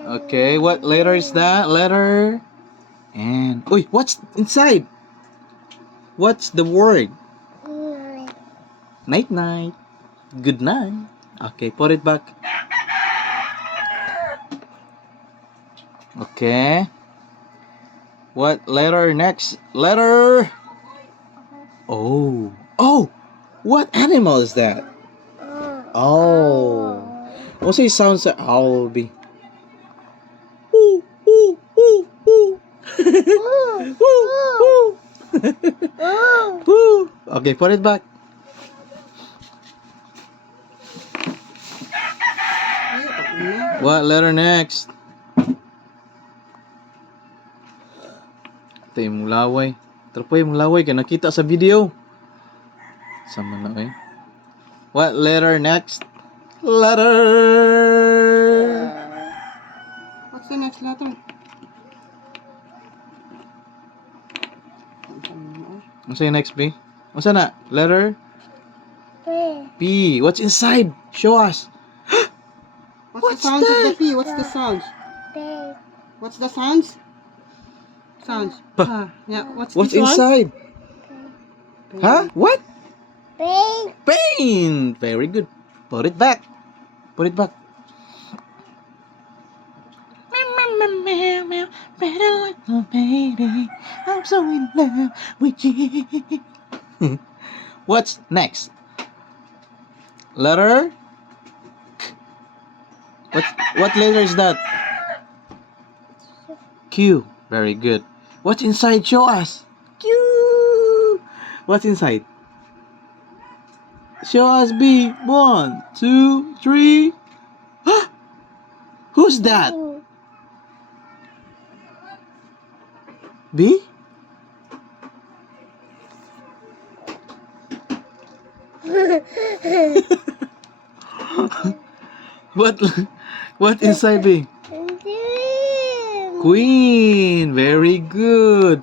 Okay, what letter is that? Letter N. Uy, what's inside? What's the word? Night night. Good night. Okay, put it back. Okay. What letter next? Letter. Oh. Oh. What animal is that? Oh. What say sounds that owl be? Woo, woo, woo, woo. Woo, woo. Woo. Okay, put it back. What letter next? Ito yung laway. Ito po yung laway kaya nakita sa video. Sama na eh. What letter next? Letter. What's the next letter? What's yung next B? What's na? Letter P. What's inside? Show us. What's the sounds of the P? What's the sounds? What's the sounds? Sounds. Yeah. What's What's this one? inside? Huh? What? Pain. Very good. Put it back. Put it back. Baby, I'm so in love with you. What's next? Letter? What letter is that? Q. Very good. What's inside? Show us. Q. What's inside? Show us B. 1, 2, 3. Who's that? B? What inside B? Queen. Very good.